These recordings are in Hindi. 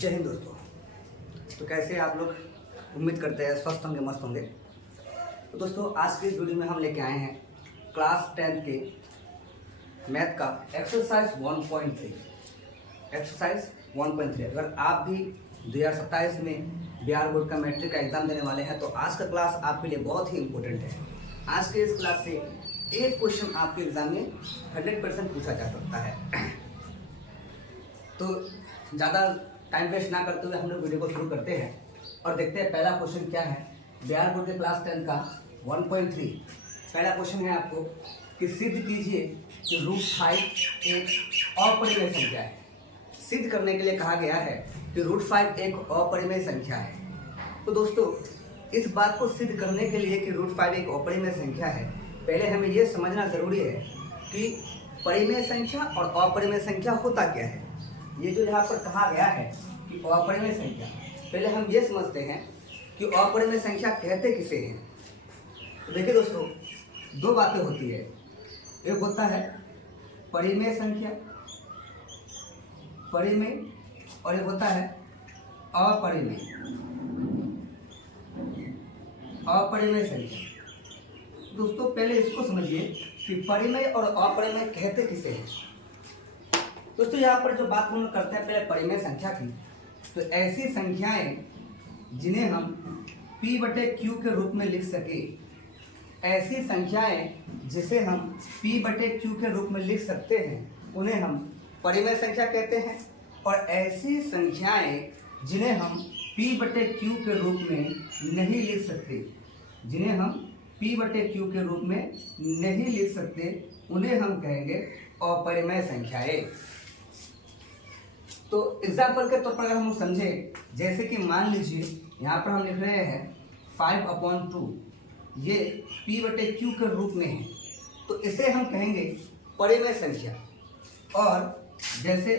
जय हिंद दोस्तों। तो कैसे आप लोग? उम्मीद करते हैं स्वस्थ होंगे, मस्त होंगे। तो दोस्तों आज के इस वीडियो में हम लेके आए हैं क्लास 10 के मैथ का एक्सरसाइज 1.3। अगर आप भी 2027 में बिहार बोर्ड का मैट्रिक का एग्ज़ाम देने वाले हैं तो आज का क्लास आपके लिए बहुत ही इम्पोर्टेंट है। आज के इस क्लास से एक क्वेश्चन आपके एग्ज़ाम में 100% पूछा जा सकता है। तो ज़्यादा टाइम वेस्ट ना करते हुए हम लोग वीडियो को शुरू करते हैं और देखते हैं पहला क्वेश्चन क्या है। बिहार बोर्ड के क्लास 10 का 1.3 पहला क्वेश्चन है आपको कि सिद्ध कीजिए कि √5 एक अपरिमेय संख्या है। सिद्ध करने के लिए कहा गया है कि √5 एक अपरिमेय संख्या है। तो दोस्तों इस बात को सिद्ध करने के लिए कि √5 एक अपरिमेय संख्या है, पहले हमें यह समझना ज़रूरी है कि परिमेय संख्या और अपरिमेय संख्या होता क्या है। ये जो यहाँ पर कहा गया है कि अपरिमेय संख्या, पहले हम ये समझते हैं कि अपरिमेय संख्या कहते किसे हैं। तो देखिए दोस्तों, दो बातें होती है। एक होता है परिमेय संख्या, परिमेय, और एक होता है अपरिमेय, अपरिमेय संख्या। दोस्तों पहले इसको समझिए कि परिमेय और अपरिमेय कहते किसे हैं। दोस्तों यहाँ पर जो बात हम करते हैं पहले परिमेय संख्या की, तो ऐसी संख्याएं जिन्हें हम P/Q के रूप में लिख सके, ऐसी संख्याएं जिसे हम P/Q के रूप में लिख सकते हैं उन्हें हम परिमेय संख्या कहते हैं। और ऐसी संख्याएं जिन्हें हम P/Q के रूप में नहीं लिख सकते, जिन्हें हम P/Q के रूप में नहीं लिख सकते, उन्हें हम कहेंगे अपरिमेय संख्याएं। तो एग्जाम्पल के तौर पर अगर हम समझें, जैसे कि मान लीजिए यहाँ पर हम लिख रहे हैं 5/2, ये P/Q के रूप में है, तो इसे हम कहेंगे परिमेय संख्या। और जैसे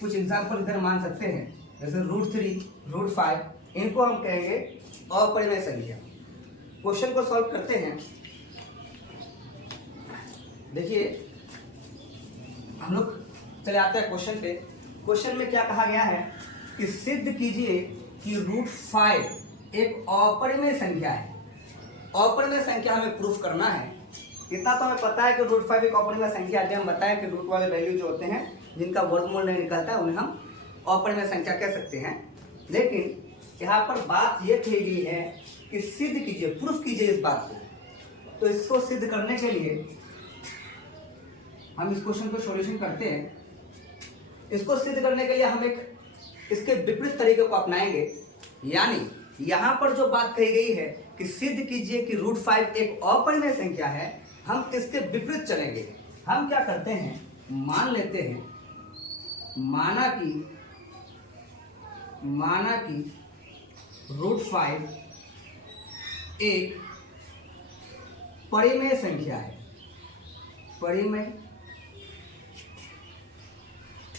कुछ एग्जाम्पल इधर मान सकते हैं, जैसे √3, √5, इनको हम कहेंगे अपरिमेय संख्या। क्वेश्चन को सॉल्व करते हैं। देखिए हम लोग चले आते हैं क्वेश्चन पे। क्वेश्चन में क्या कहा गया है कि सिद्ध कीजिए कि √5 एक अपरिमेय संख्या है। अपरिमेय संख्या हमें प्रूफ करना है। इतना तो हमें पता है कि √5 एक अपरिमेय संख्या है। हम बताएं कि रूट वाले वैल्यू जो होते हैं जिनका वर्गमूल नहीं निकलता है उन्हें हम अपरिमेय संख्या कह सकते हैं। लेकिन यहाँ पर बात यह कही गई है कि सिद्ध कीजिए, प्रूफ कीजिए इस बात को। तो इसको सिद्ध करने के लिए हम इस क्वेश्चन को सॉल्यूशन करते हैं। इसको सिद्ध करने के लिए हम एक इसके विपरीत तरीके को अपनाएंगे। यानी यहाँ पर जो बात कही गई है कि सिद्ध कीजिए कि √5 एक अपरिमेय संख्या है, हम इसके विपरीत चलेंगे। हम क्या करते हैं, मान लेते हैं, माना कि √5 एक परिमेय संख्या है, परिमेय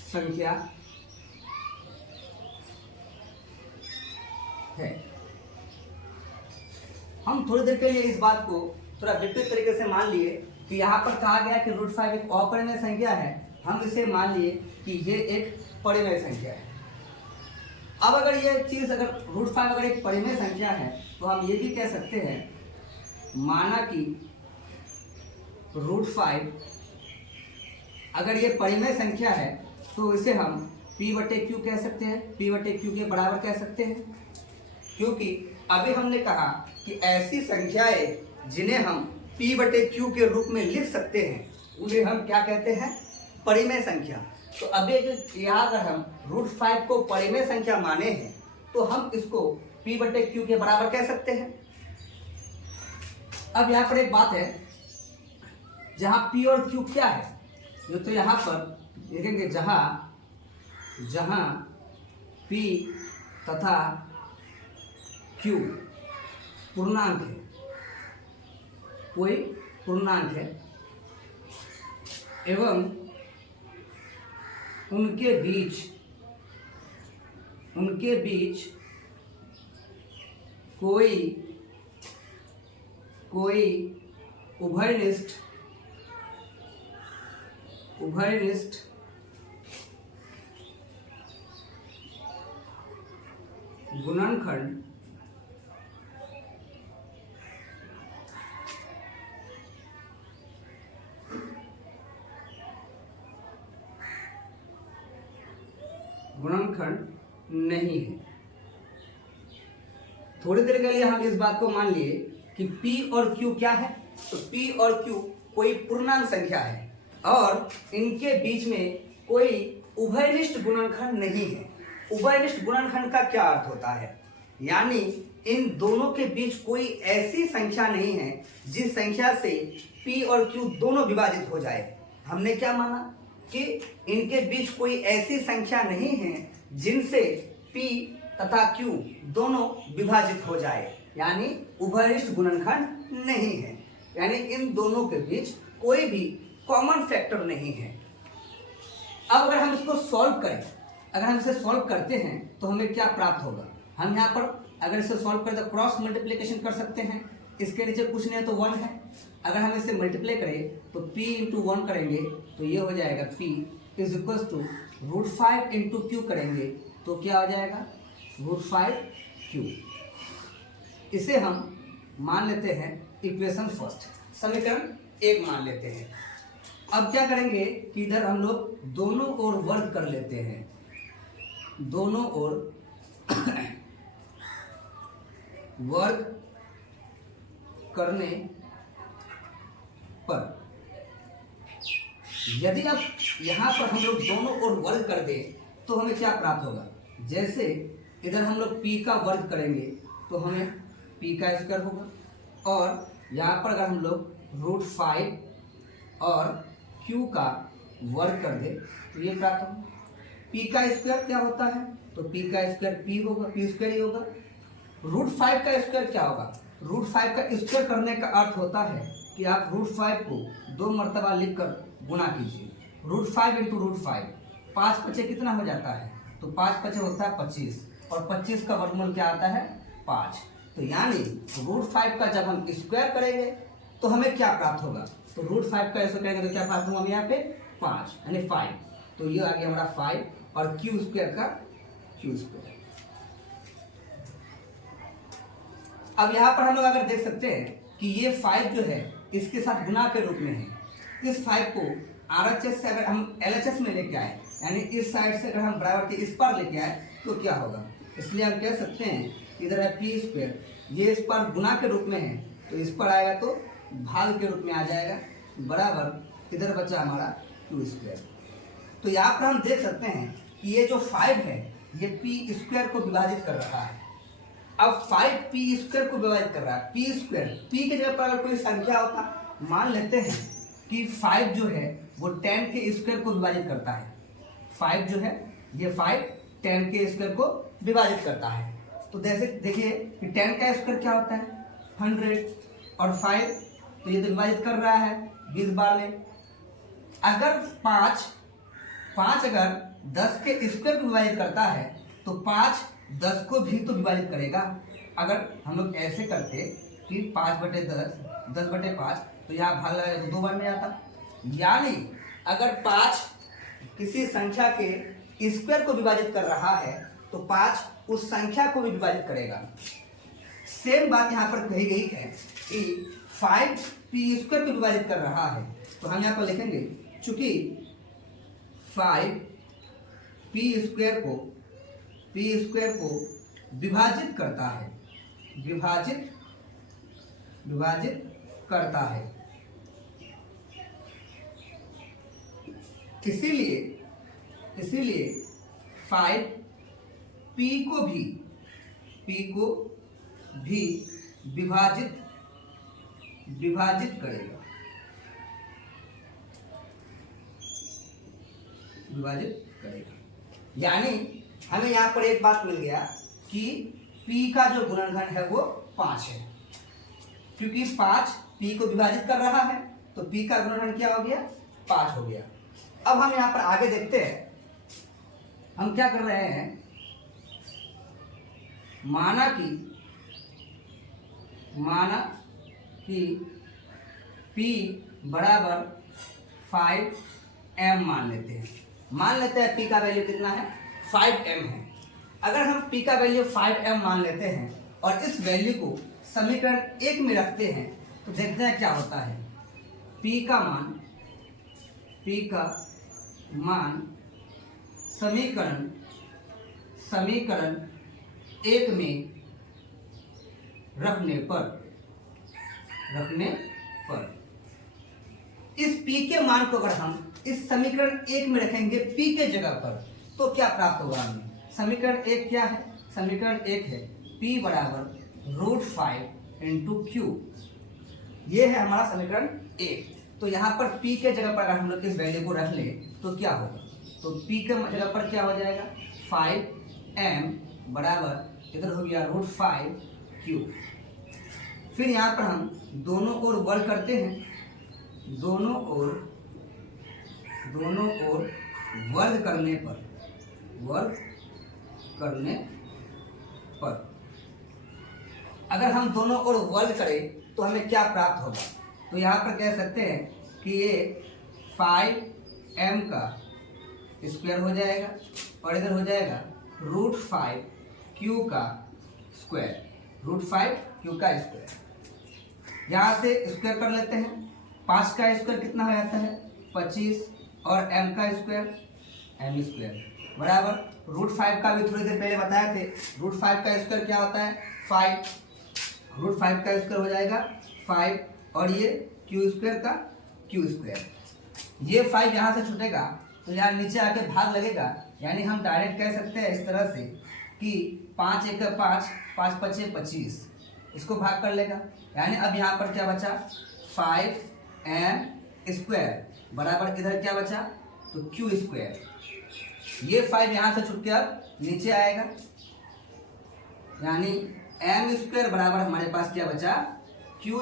संख्या है। हम थोड़ी देर के लिए इस बात को थोड़ा विपरीत तरीके से मान लिए कि यहाँ पर कहा गया कि √5 एक अपरिमेय संख्या है, हम इसे मान लिए कि ये एक परिमेय संख्या है। अब अगर ये चीज़, अगर √5 अगर एक परिमेय संख्या है तो हम ये भी कह सकते हैं, माना कि √5 अगर ये परिमेय संख्या है तो इसे हम P/Q कह सकते हैं, P/Q के बराबर कह सकते हैं। क्योंकि अभी हमने कहा कि ऐसी संख्याएं जिन्हें हम P/Q के रूप में लिख सकते हैं उन्हें हम क्या कहते हैं, परिमेय संख्या। तो अभी यहाँ अगर हम √5 को परिमेय संख्या माने हैं तो हम इसको P/Q के बराबर कह सकते हैं। अब यहाँ पर एक बात है, जहाँ P और Q क्या है, जो तो यहाँ पर देखेंगे जहाँ P तथा Q पूर्णांक है, कोई पूर्णांक है, एवं उनके बीच कोई उभयनिष्ठ गुणनखंड नहीं है। थोड़ी देर के लिए हम इस बात को मान लिए कि P और Q क्या है, तो P और Q कोई पूर्णांक संख्या है और इनके बीच में कोई उभयनिष्ठ गुणनखंड नहीं है। उभयनिष्ठ गुणनखंड का क्या अर्थ होता है, यानी इन दोनों के बीच कोई ऐसी संख्या नहीं है जिस संख्या से P और Q दोनों विभाजित हो जाए। हमने क्या माना कि इनके बीच कोई ऐसी संख्या नहीं है जिनसे P तथा Q दोनों विभाजित हो जाए, यानी उभयनिष्ठ गुणनखंड नहीं है, यानी इन दोनों के बीच कोई भी कॉमन फैक्टर नहीं है। अब अगर हम इसको सॉल्व करें, अगर हम इसे सॉल्व करते हैं तो हमें क्या प्राप्त होगा। हम यहाँ पर अगर इसे सॉल्व करें तो क्रॉस मल्टीप्लिकेशन कर सकते हैं। इसके नीचे कुछ नहीं है तो 1 है। अगर हम इसे मल्टीप्लाई करें तो P इंटू 1 करेंगे तो ये हो जाएगा P is equal to √5 into Q करेंगे तो क्या हो जाएगा √5Q। इसे हम मान लेते हैं इक्वेशन फर्स्ट, समीकरण 1 मान लेते हैं। अब क्या करेंगे कि इधर हम लोग दोनों ओर वर्ग कर लेते हैं। दोनों ओर वर्ग करने पर यदि अब यहाँ पर हम लोग दोनों ओर वर्ग कर दें तो हमें क्या प्राप्त होगा। जैसे इधर हम लोग P का वर्ग करेंगे तो हमें P का स्क्वायर होगा और यहाँ पर अगर हम लोग √5 और Q का वर्ग कर दें तो ये प्राप्त होगा। P का स्क्वायर क्या होता है, तो P का स्क्वायर P होगा, P स्क्वायर ही होगा। √5 का स्क्वायर क्या होगा, √5 का स्क्वायर करने का अर्थ होता है कि आप √5 को 2 मरतबा लिखकर गुणा कीजिए। √5 इंटू √5, 5 पचे कितना हो जाता है, तो 5 पचे होता है 25 और 25 का वर्गमूल क्या आता है 5। तो यानी √5 का जब हम स्क्वायर करेंगे तो हमें क्या प्राप्त होगा, तो √5 का स्क्वायर करेंगे तो क्या प्राप्त होगा हमें यहाँ पे 5 यानी 5। तो ये आ गया हमारा 5 और Q स्क्वायर का Q स्क्वायर। अब यहाँ पर हम लोग अगर देख सकते हैं कि ये 5 जो है इसके साथ गुना के रूप में है। इस 5 को RHS से अगर हम LHS में लेके आए, यानी इस साइड से अगर हम बराबर के इस पर लेके आए तो क्या होगा। इसलिए हम कह सकते हैं इधर है P स्क्वायर, ये इस पर गुना के रूप में है तो इस पर आएगा तो भाग के रूप में आ जाएगा, बराबर इधर बचा हमारा Q स्क्वायर। तो यहाँ पर हम देख सकते हैं कि ये जो 5 है ये P स्क्वायर को विभाजित कर रहा है। अब 5 P स्क्वायर को विभाजित कर रहा है। P स्क्वायर, P के जगह पर अगर कोई संख्या होता, मान लेते हैं कि 5 जो है वो 10 के स्क्वायर को विभाजित करता है। 5 जो है ये 5 10 के स्क्वायर को विभाजित करता है। तो जैसे देखिए कि 10 का स्क्वायर क्या होता है 100 और 5 तो ये तो विभाजित कर रहा है 20 बार में। अगर 5 अगर 10 के स्क्वायर को विभाजित करता है तो 5 10 को भी तो विभाजित करेगा। अगर हम लोग ऐसे करते कि 5/10 10/5 तो यहाँ भाग लगाया तो 2 बार में आता, यानी अगर 5 किसी संख्या के स्क्वायर को विभाजित कर रहा है तो 5 उस संख्या को भी विभाजित करेगा। सेम बात यहाँ पर कही गई है कि 5 P स्क्वायर को विभाजित कर रहा है, तो हम यहाँ पर लिखेंगे चूंकि 5 P स्क्वायर को विभाजित करता है, विभाजित करता है, इसीलिए 5 P को भी विभाजित करेगा, यानी हमें यहाँ पर एक बात मिल गया कि P का जो गुणनखंड है वो 5 है। क्योंकि 5 P को विभाजित कर रहा है तो P का गुणनखंड क्या हो गया 5 हो गया। अब हम यहाँ पर आगे देखते हैं, हम क्या कर रहे हैं, माना कि P बराबर 5m मान लेते हैं। P का वैल्यू कितना है 5m है। अगर हम p का वैल्यू 5m मान लेते हैं और इस वैल्यू को समीकरण 1 में रखते हैं तो देखते हैं क्या होता है। p का मान समीकरण 1 में रखने पर इस p के मान को अगर हम इस समीकरण 1 में रखेंगे p के जगह पर तो क्या प्राप्त होगा हमें। समीकरण 1 क्या है, समीकरण 1 है p बराबर √5 इंटू क्यू। ये है हमारा समीकरण 1। तो यहाँ पर p के जगह पर अगर हम लोग इस वैल्यू को रख लें तो क्या होगा, तो p के जगह पर क्या हो जाएगा 5m बराबर इधर हो गया √5q। फिर यहाँ पर हम दोनों ओर वर्ग करते हैं, दोनों ओर वर्ग करने पर अगर हम दोनों ओर वर्ग करें तो हमें क्या प्राप्त होगा। तो यहाँ पर कह सकते हैं कि ये 5m का स्क्वायर हो जाएगा और इधर हो जाएगा √5q का स्क्वायर। यहाँ से स्क्वायर कर लेते हैं, 5 का स्क्वायर कितना हो जाता है 25 और m का स्क्वायर m² बराबर √5 का भी थोड़ी देर पहले बताए थे। √5 का स्क्वायर क्या होता है 5, √5 का स्क्वायर हो जाएगा 5 और ये q² का q²। ये 5 यहाँ से छूटेगा तो यहाँ नीचे आके भाग लगेगा, यानी हम डायरेक्ट कह सकते हैं इस तरह से कि 5 × 5 5 × 5 = 25, इसको भाग कर लेगा। यानी अब यहाँ पर क्या बचा 5m² बराबर इधर क्या बचा तो q²। ये 5 यहाँ से छूट के अब नीचे आएगा, यानी m² बराबर हमारे पास क्या बचा q²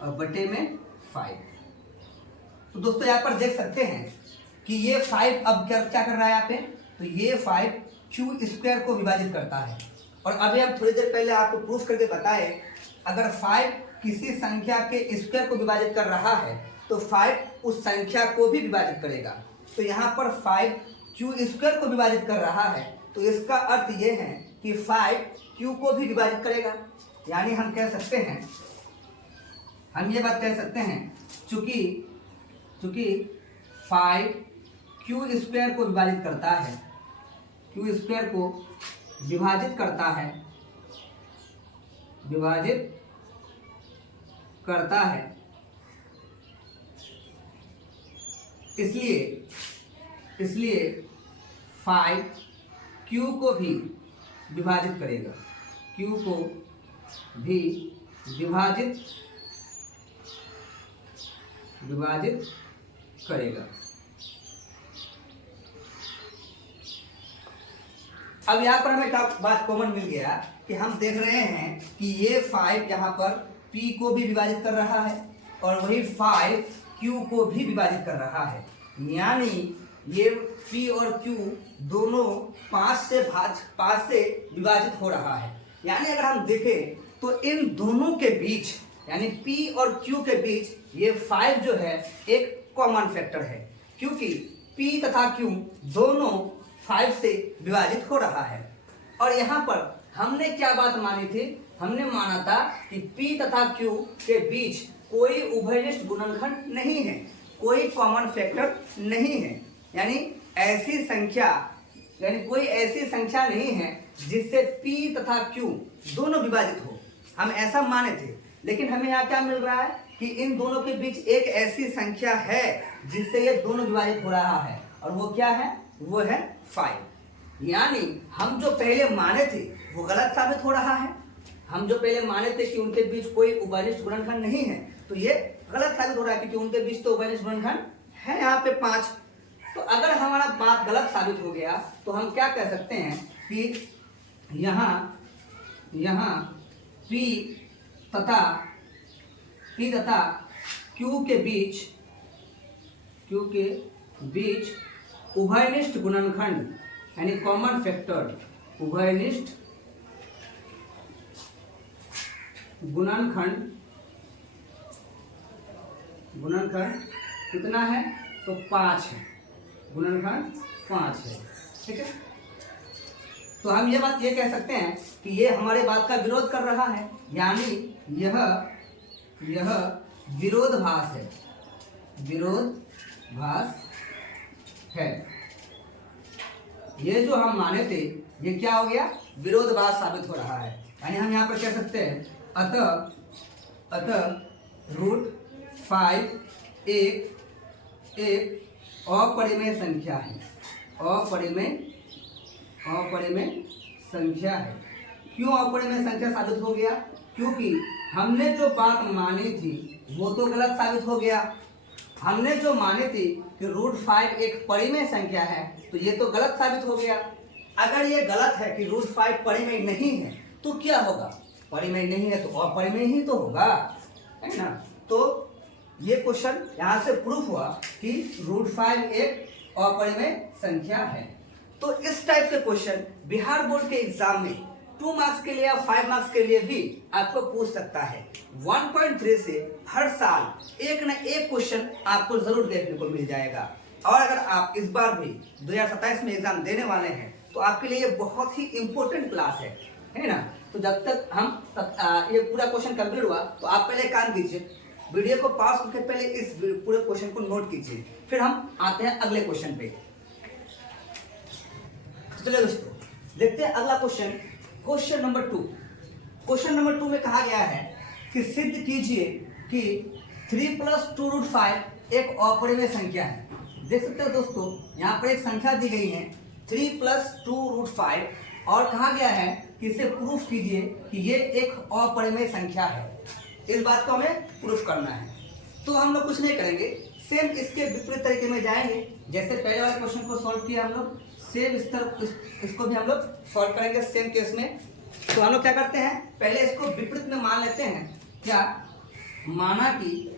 और बटे में 5। तो दोस्तों यहाँ पर देख सकते हैं कि ये 5 अब क्या कर रहा है यहाँ पे, तो ये 5 q² को विभाजित करता है। और अभी हम थोड़ी देर पहले आपको प्रूफ करके बताए अगर 5 किसी संख्या के स्क्वायर को विभाजित कर रहा है तो 5 उस संख्या को भी विभाजित करेगा। तो यहाँ पर 5 q² को विभाजित कर रहा है तो इसका अर्थ ये है कि 5 q को भी विभाजित करेगा। यानी हम कह सकते हैं, हम ये बात कह सकते हैं चूंकि 5 q² को विभाजित करता है, q² को विभाजित करता है इसलिए 5 q को भी विभाजित करेगा, q को भी विभाजित करेगा। अब यहाँ पर हमें क्या बात कॉमन मिल गया कि हम देख रहे हैं कि ये 5 यहाँ पर p को भी विभाजित कर रहा है और वही 5 q को भी विभाजित कर रहा है। यानी ये p और q दोनों 5 से विभाजित हो रहा है। यानी अगर हम देखें तो इन दोनों के बीच यानी p और q के बीच ये 5 जो है एक कॉमन फैक्टर है, क्योंकि p तथा q दोनों 5 से विभाजित हो रहा है। और यहाँ पर हमने क्या बात मानी थी, हमने माना था कि p तथा q के बीच कोई उभयनिष्ठ गुणनखंड नहीं है, कोई कॉमन फैक्टर नहीं है। यानी कोई ऐसी संख्या नहीं है जिससे p तथा q दोनों विभाजित हो, हम ऐसा माने थे। लेकिन हमें यहाँ क्या मिल रहा है कि इन दोनों के बीच एक ऐसी संख्या है जिससे ये दोनों विभाजित हो रहा है, और वो क्या है, वो है 5। यानी हम जो पहले माने थे वो गलत साबित हो रहा है। हम जो पहले माने थे कि उनके बीच कोई उभयनिष्ठ गुणनखंड नहीं है तो ये गलत साबित हो रहा है, क्योंकि उनके बीच तो उभयनिष्ठ गुणनखंड है यहाँ पे 5। तो अगर हमारा बात गलत साबित हो गया तो हम क्या कह सकते हैं कि यहाँ p तथा q के बीच उभयनिष्ठ गुणनखंड यानी कॉमन फैक्टर उभयनिष्ठ गुणनखंड कितना है तो 5 है, गुणनखंड 5 है। ठीक है, तो हम ये बात ये कह सकते हैं कि ये हमारे बात का विरोध कर रहा है, यानी यह विरोधाभास है, विरोधाभास है। ये जो हम माने थे ये क्या हो गया, विरोधाभास साबित हो रहा है। यानी हम यहाँ पर कह सकते हैं अतः √5 एक अपरिमेय संख्या है, अपरिमेय संख्या है। क्यों अपरिमेय संख्या साबित हो गया, क्योंकि हमने जो बात मानी थी वो तो गलत साबित हो गया। हमने जो मानी थी कि √5 एक परिमेय संख्या है, तो ये तो गलत साबित हो गया। अगर ये गलत है कि √5 परिमेय नहीं है तो क्या होगा, परिमेय नहीं है तो अपरिमेय ही तो होगा, है ना। तो ये क्वेश्चन यहाँ से प्रूफ हुआ कि √5 एक अपरिमेय संख्या है। तो इस टाइप के क्वेश्चन बिहार बोर्ड के एग्जाम में 2 मार्क्स के लिए या 5 मार्क्स के लिए भी आपको पूछ सकता है। 1.3 से हर साल एक न एक क्वेश्चन आपको जरूर देखने को मिल जाएगा। और अगर आप इस बार भी 2027 में एग्जाम देने वाले हैं तो आपके लिए ये बहुत ही इंपॉर्टेंट क्लास है ना। तो जब तक ये पूरा क्वेश्चन कंप्लीट हुआ तो आप पहले काम कीजिए, वीडियो को पॉज करके पहले इस पूरे क्वेश्चन को नोट कीजिए, फिर हम आते हैं अगले क्वेश्चन पे। तो चलिए दोस्तों देखते हैं अगला question, question number 2। Question number 2 में कहा गया है कि सिद्ध कीजिए कि 3 + 2√5 एक अपरिमेय संख्या है। देख सकते हो दोस्तों, यहाँ पर एक संख्या दी गई है 3 + 2√5 और कहा गया है कि इसे प्रूफ कीजिए कि ये एक अपरिमेय संख्या है। इस बात को हमें प्रूफ करना है। तो हम लोग कुछ नहीं करेंगे, सेम इसके विपरीत तरीके में जाएंगे। जैसे पहले वाले क्वेश्चन को सॉल्व किया हम लोग, सेम इसको भी हम लोग सॉल्व करेंगे सेम केस में। तो हम लोग क्या करते हैं, पहले इसको विपरीत में मान लेते हैं। क्या, माना कि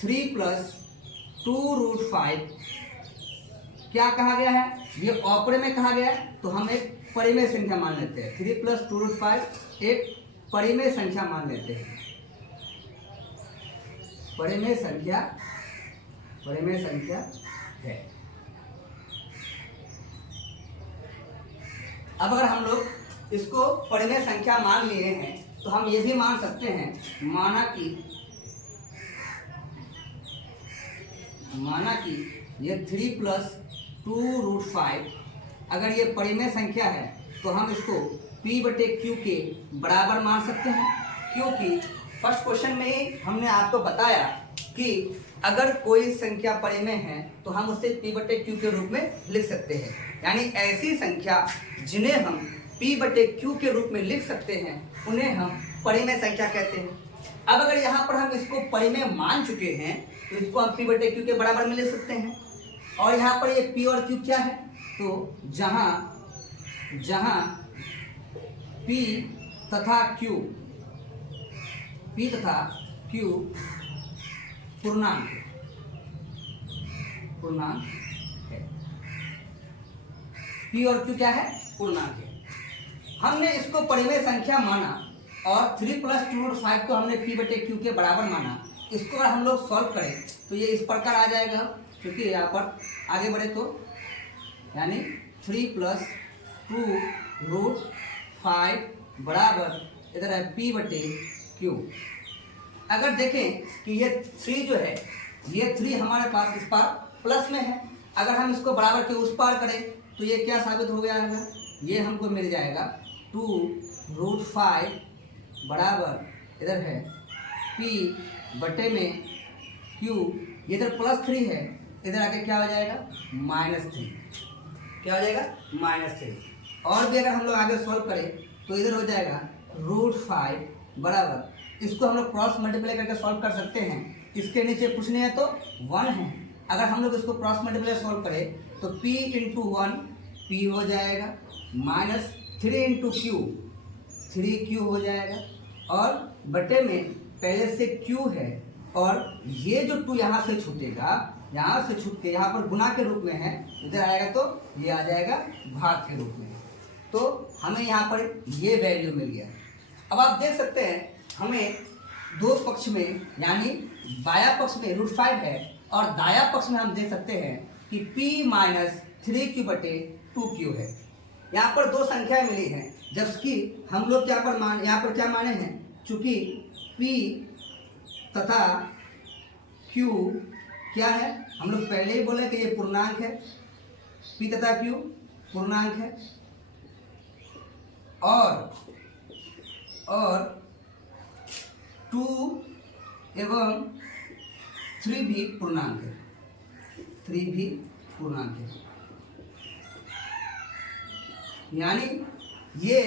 3 + 2√5 क्या कहा गया है, ये अपरिमेय कहा गया है, तो हम एक परिमेय संख्या मान लेते हैं। 3 + 2√5 एक परिमेय संख्या मान लेते हैं। परिमेय संख्या है। अब अगर हम लोग इसको परिमेय संख्या मान लिए हैं तो हम ये भी मान सकते हैं, माना कि ये 3 + 2√5 अगर ये परिमेय संख्या है तो हम इसको P/Q के बराबर मान सकते हैं। क्योंकि फर्स्ट क्वेश्चन में ही हमने आपको बताया कि अगर कोई संख्या परिमेय है तो हम उसे P/Q के रूप में लिख सकते हैं। यानी ऐसी संख्या जिन्हें हम P/Q के रूप में लिख सकते हैं उन्हें हम परिमेय संख्या कहते हैं। अब अगर यहाँ पर हम इसको परिमेय मान चुके हैं तो इसको हम P/Q के बराबर में लिख सकते हैं। और यहाँ पर ये P और Q क्या है, तो जहाँ P तथा Q पूर्णांक है, P और Q क्या है, पूर्णांक है। हमने इसको परिमेय संख्या माना और 3 + 2√5 को हमने P/Q के बराबर माना। इसको अगर हम लोग सॉल्व करें तो ये इस प्रकार आ जाएगा, क्योंकि यहाँ पर आगे बढ़े तो यानी 3 + 2√5 बराबर इधर है P/Q। अगर देखें कि ये 3 जो है, ये 3 हमारे पास इस पार प्लस में है, अगर हम इसको बराबर के उस पार करें तो ये क्या साबित हो गया है, ये हमको मिल जाएगा 2√5 बराबर इधर है P/Q। ये इधर +3 है, इधर आके क्या हो जाएगा, -3। क्या हो जाएगा, -3। और भी अगर हम लोग आगे सॉल्व करें तो इधर हो जाएगा √5 बराबर, इसको हम लोग क्रॉस मल्टीप्लाई करके सॉल्व कर सकते हैं। इसके नीचे कुछ नहीं है तो 1 है। अगर हम लोग इसको क्रॉस मल्टीप्लाई सॉल्व करें तो P × 1 P हो जाएगा, -3 × Q 3Q हो जाएगा, और बटे में पहले से Q है और ये जो 2 यहाँ से छूटेगा, यहाँ से छूट के यहाँ पर गुना के रूप में है, इधर आएगा तो ये आ जाएगा भाग के रूप में। तो हमें यहाँ पर ये वैल्यू मिल गया। अब आप देख सकते हैं हमें दो पक्ष में, यानी बाया पक्ष में √5 है और दाया पक्ष में हम देख सकते हैं कि p माइनस 3q बटे 2q है। यहाँ पर दो संख्या मिली हैं, जबकि हम लोग यहाँ पर क्या माने हैं, चूंकि p तथा q क्या है, हम लोग पहले ही बोले कि ये पूर्णांक है, p तथा q पूर्णांक है और 2 एवं 3 भी पूर्णांक है, 3 भी पूर्णांक है। यानी ये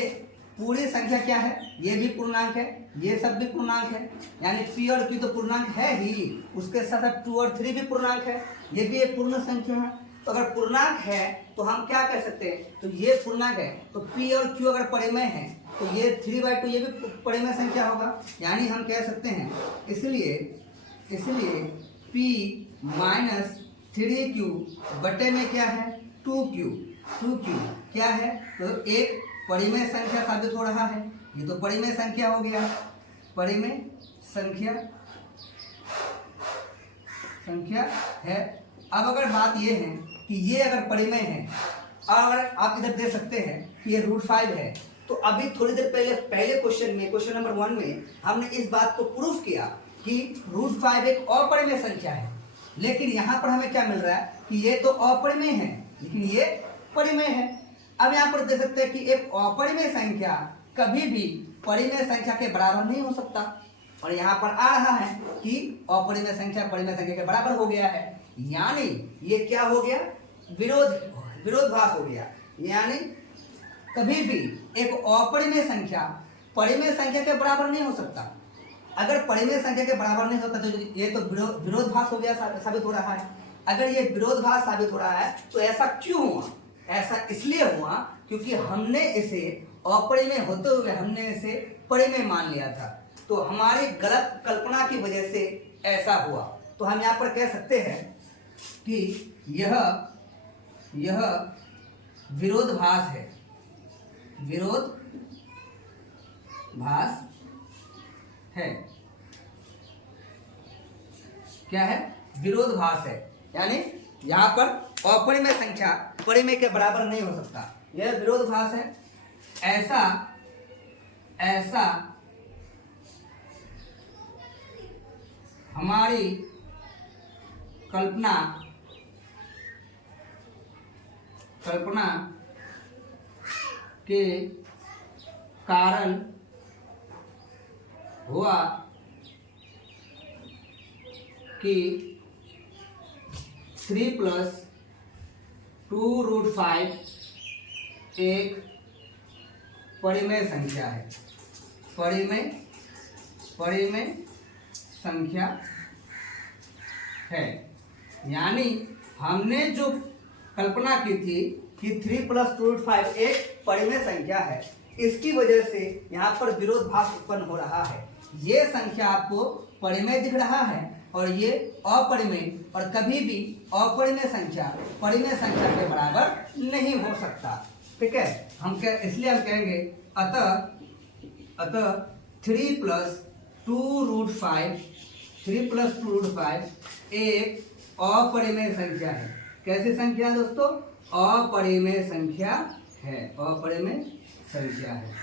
पूरी संख्या क्या है, ये भी पूर्णांक है, ये सब भी पूर्णांक है। यानी p और q तो पूर्णांक है ही, उसके साथ साथ 2 और 3 भी पूर्णांक है, ये भी एक पूर्ण संख्या है। तो अगर पूर्णांक है तो हम क्या कह सकते हैं, तो ये पूर्णांक है तो p और q अगर परिमेय है तो ये 3/2 ये भी परिमेय संख्या होगा। यानी हम कह सकते हैं इसलिए p माइनस 3q बटे में क्या है 2q क्या है, तो एक परिमेय संख्या साबित हो रहा है। ये तो परिमेय संख्या हो गया, परिमेय संख्या है। अब अगर बात ये है कि ये अगर परिमेय है और अगर आप इधर दे सकते हैं कि ये √5 है, तो अभी थोड़ी देर पहले क्वेश्चन नंबर 1 में हमने इस बात को प्रूफ किया कि √5 एक अपरिमेय संख्या है। लेकिन यहाँ पर हमें क्या मिल रहा है कि ये तो अपरिमेय है लेकिन ये परिमेय है। अब यहाँ पर देख सकते हैं कि एक अपरिमेय संख्या कभी भी परिमेय संख्या के बराबर नहीं हो सकता, और यहाँ पर आ रहा है कि अपरिमेय संख्या परिमेय संख्या के बराबर हो गया है। यानी ये क्या हो गया, विरोधाभास हो गया। यानी कभी भी एक अपरिमेय संख्या परिमेय संख्या के बराबर नहीं हो सकता। अगर परिमेय संख्या के बराबर नहीं होता तो ये तो विरोधाभास हो गया, साबित हो रहा है। अगर ये विरोधाभास साबित हो रहा है तो ऐसा क्यों हुआ, ऐसा इसलिए हुआ क्योंकि हमने इसे अपरिमेय होते हुए हमने इसे परिमेय मान लिया था। तो हमारी गलत कल्पना की वजह से ऐसा हुआ। तो हम यहाँ पर कह सकते हैं कि यह विरोधाभास है, विरोधाभास है। क्या है, विरोधाभास है। यानी यहाँ पर अपरिमेय संख्या परिमेय के बराबर नहीं हो सकता, यह विरोधाभास है। ऐसा हमारी कल्पना के कारण हुआ कि 3 + 2√5 एक परिमेय संख्या है, परिमेय संख्या है। यानी हमने जो कल्पना की थी कि 3 + 2√5 एक परिमेय संख्या है, इसकी वजह से यहाँ पर विरोधाभास उत्पन्न हो रहा है। ये संख्या आपको परिमेय दिख रहा है और ये अपरिमेय, और कभी भी अपरिमेय संख्या परिमेय संख्या के बराबर नहीं हो सकता। ठीक है, इसलिए हम कहेंगे अतः 3 + 2√5 एक अपरिमेय संख्या है। कैसी संख्या है दोस्तों, अपरिमेय संख्या है, अपरिमेय संख्या है।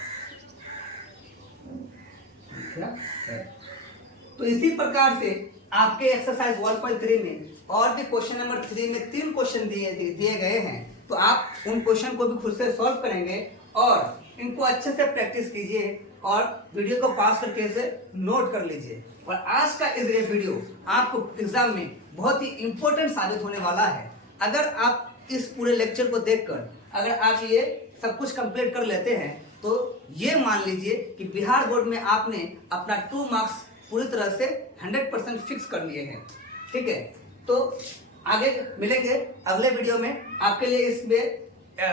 तो इसी प्रकार से आपके एक्सरसाइज 1.3 में और भी क्वेश्चन नंबर 3 में 3 क्वेश्चन दिए गए हैं, तो आप उन क्वेश्चन को भी खुद से सॉल्व करेंगे और इनको अच्छे से प्रैक्टिस कीजिए और वीडियो को पास करके इसे नोट कर लीजिए। और आज का ये वीडियो आपको एग्जाम में बहुत ही इंपॉर्टेंट साबित होने वाला है। अगर आप इस पूरे लेक्चर को देखकर अगर आप ये सब कुछ कंप्लीट कर लेते हैं तो ये मान लीजिए कि बिहार बोर्ड में आपने अपना 2 मार्क्स पूरी तरह से 100% फिक्स कर लिए हैं। ठीक है, तो आगे मिलेंगे अगले वीडियो में। आपके लिए इसमें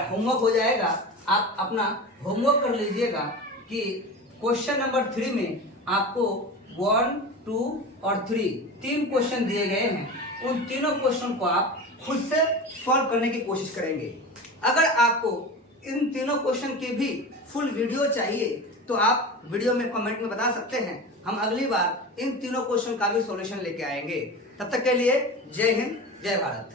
होमवर्क हो जाएगा, आप अपना होमवर्क कर लीजिएगा कि क्वेश्चन नंबर 3 में आपको 1, 2 और 3 क्वेश्चन दिए गए हैं। उन तीनों क्वेश्चन को आप खुद से सॉल्व करने की कोशिश करेंगे। अगर आपको इन तीनों क्वेश्चन की भी फुल वीडियो चाहिए तो आप वीडियो में कमेंट में बता सकते हैं, हम अगली बार इन तीनों क्वेश्चन का भी सॉल्यूशन लेके आएंगे। तब तक के लिए जय हिंद, जय भारत।